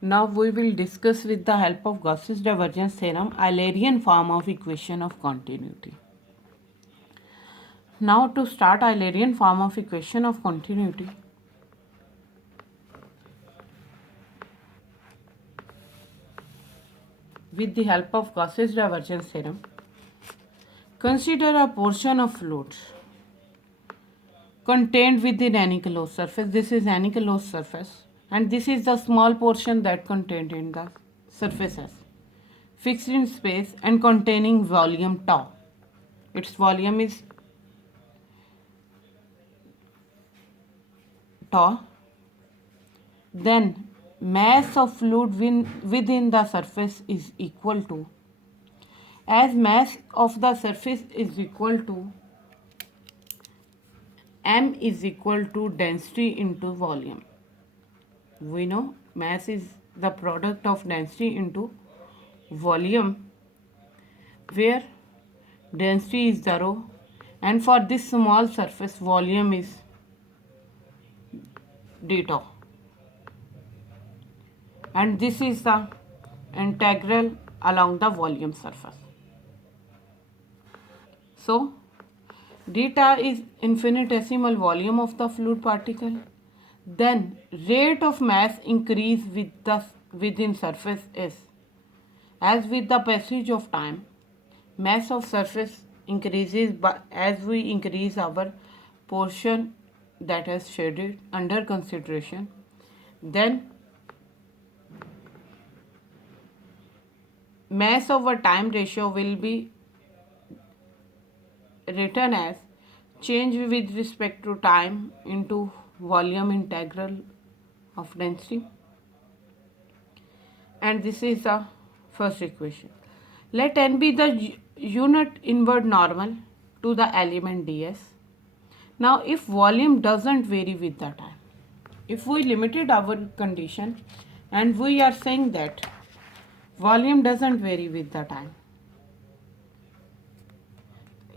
Now we will discuss with the help of Gauss's divergence theorem Eulerian form of equation of continuity. Now to start Eulerian form of equation of continuity, with the help of Gauss's divergence theorem, consider a portion of fluid contained within any closed surface. This is any closed surface, and this is the small portion that contained in the surfaces, fixed in space and containing volume tau. Its volume is tau. Then mass of fluid within the surface is equal to, as mass of the surface is equal to m is equal to density into volume. We know mass is the product of density into volume, where density is the rho, and for this small surface volume is d tau, and this is the integral along the volume surface. So d tau is infinitesimal volume of the fluid particle. Then rate of mass increase within surface is, as with the passage of time, mass of surface increases as we increase our portion that is shaded under consideration. Then mass over time ratio will be written as change with respect to time into volume integral of density, and this is the first equation. Let n be the unit inward normal to the element ds. Now if volume doesn't vary with the time, if we limited our condition and we are saying that volume doesn't vary with the time,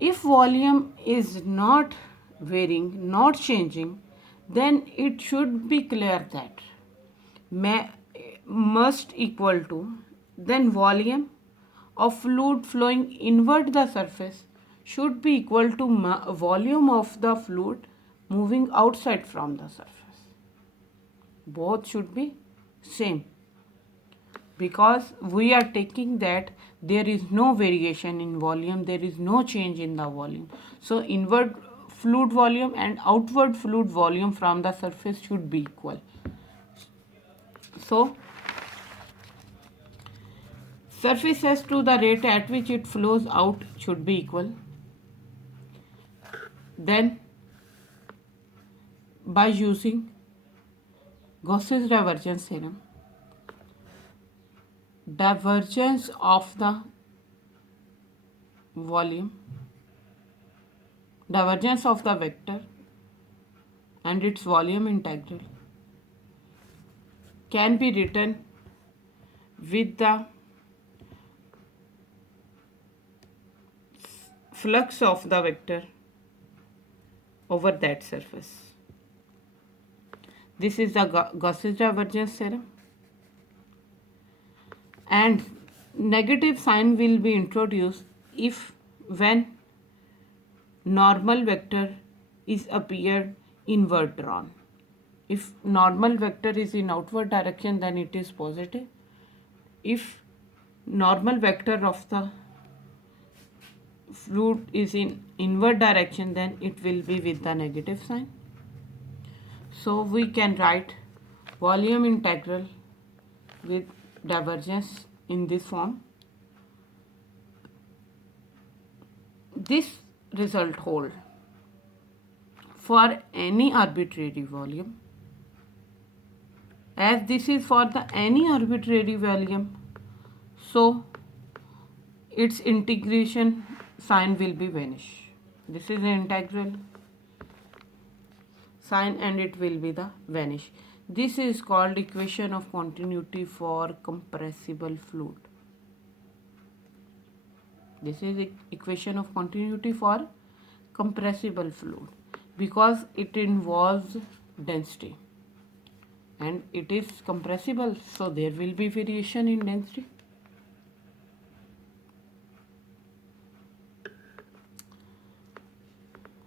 if volume is not varying, not changing, then it should be clear that must equal to, then volume of fluid flowing inward the surface should be equal to volume of the fluid moving outside from the surface. Both should be same, because we are taking that there is no variation in volume, there is no change in the volume. So inward fluid volume and outward fluid volume from the surface should be equal. So surfaces to the rate at which it flows out should be equal. Then by using Gauss's divergence theorem, divergence of the volume, divergence of the vector and its volume integral can be written with the flux of the vector over that surface. This is the Gauss's divergence theorem, and negative sign will be introduced if when normal vector is appeared inward drawn. If normal vector is in outward direction, then it is positive. If normal vector of the fluid is in inward direction, then it will be with the negative sign. So we can write volume integral with divergence in this form. This result hold for any arbitrary volume, as this is for the any arbitrary volume, so its integration sign will be vanish. This is the integral sign and it will be the vanish. This is called equation of continuity for compressible fluid. This is equation of continuity for compressible fluid because it involves density. and it is compressible, so there will be variation in density.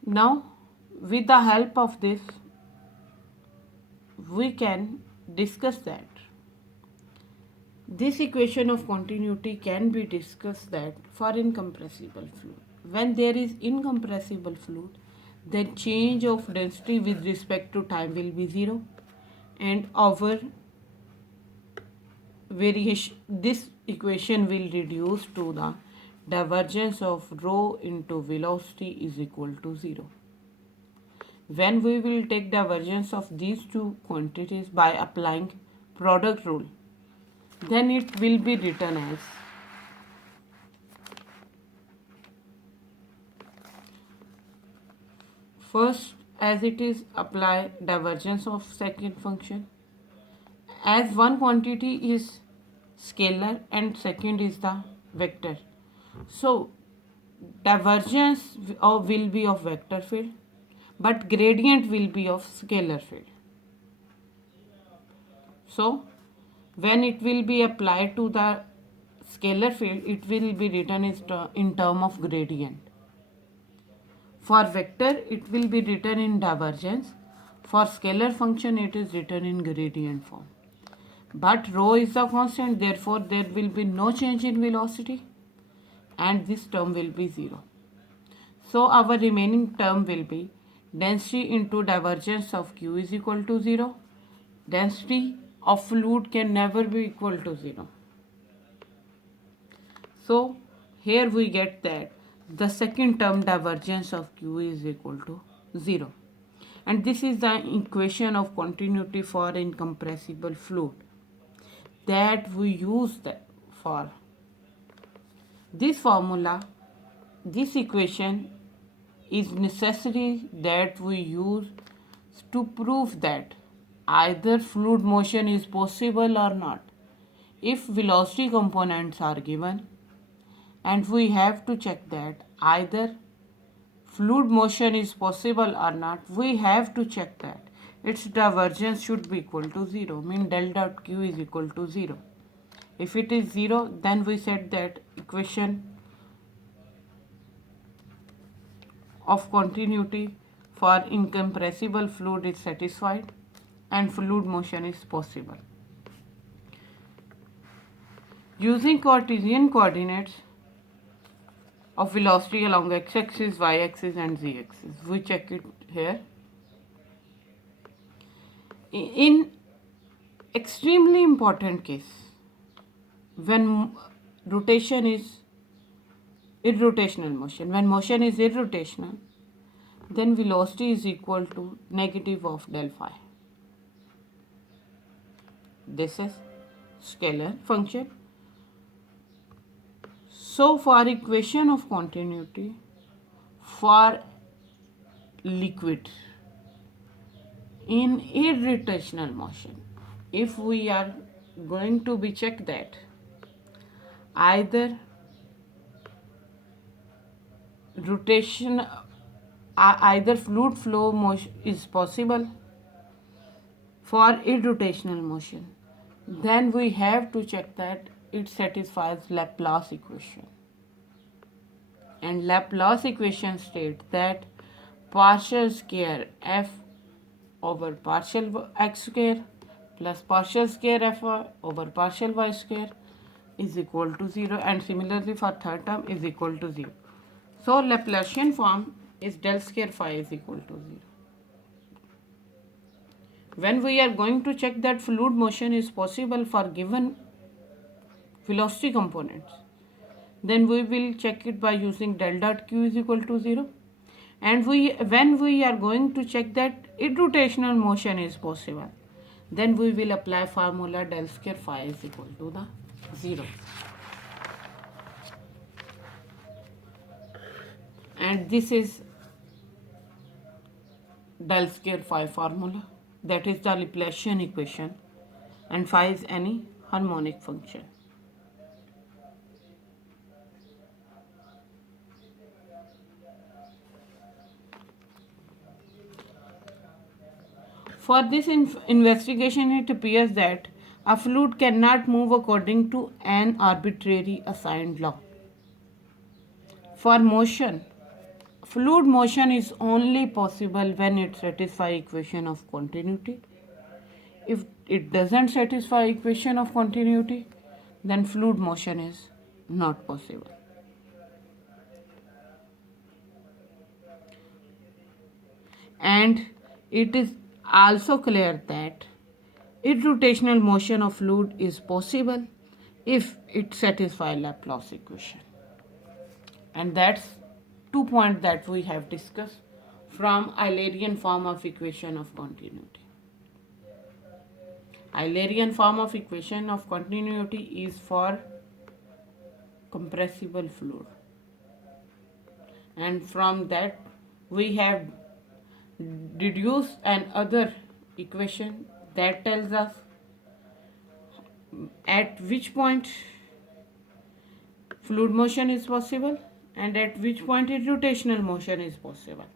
Now, with the help of this, we can discuss that. This equation of continuity can be discussed that for incompressible fluid. When there is incompressible fluid, then change of density with respect to time will be zero, and our variation, this equation will reduce to the divergence of rho into velocity is equal to zero. When we will take divergence of these two quantities by applying product rule, then it will be written as first, as it is apply divergence of second function, as one quantity is scalar and second is the vector, so divergence will be of vector field, but gradient will be of scalar field. So when it will be applied to the scalar field, it will be written in term of gradient. For vector, it will be written in divergence. For scalar function, it is written in gradient form. But rho is a constant, therefore there will be no change in velocity, and this term will be zero. So our remaining term will be density into divergence of Q is equal to 0. Density of fluid can never be equal to 0. So here we get that the second term divergence of Q is equal to 0. And this is the equation of continuity for incompressible fluid that we use for. This formula, this equation is necessary that we use to prove that either fluid motion is possible or not. If velocity components are given, and we have to check that either fluid motion is possible or not, we have to check that its divergence should be equal to 0, mean del dot q is equal to 0. If it is 0, then we said that equation of continuity for incompressible fluid is satisfied and fluid motion is possible. Using Cartesian coordinates of velocity along x-axis, y-axis and z-axis, we check it here. In extremely important case, when rotation is irrotational motion, when motion is irrotational, then velocity is equal to negative of del phi. This is scalar function. So for equation of continuity for liquid in irrotational motion, if we are going to be check that either rotation, either fluid flow motion is possible for irrotational motion, then we have to check that it satisfies Laplace equation. And Laplace equation states that partial square f over partial x square plus partial square f over partial y square is equal to 0, and similarly for third term is equal to 0. So Laplacian form is del square phi is equal to 0. When we are going to check that fluid motion is possible for given velocity components, then we will check it by using del dot q is equal to 0. And when we are going to check that irrotational motion is possible, then we will apply formula del square phi is equal to the 0. And this is del square phi formula, that is the Laplacian equation, and phi is any harmonic function. For this investigation, it appears that a fluid cannot move according to an arbitrary assigned law. For motion, fluid motion is only possible when it satisfies equation of continuity. If it doesn't satisfy equation of continuity, then fluid motion is not possible. And it is also clear that irrotational motion of fluid is possible if it satisfies Laplace equation. And that's 2 points that we have discussed from Eulerian form of equation of continuity. Eulerian form of equation of continuity is for compressible fluid. And from that we have deduced another equation that tells us at which point fluid motion is possible and at which point irrotational motion is possible.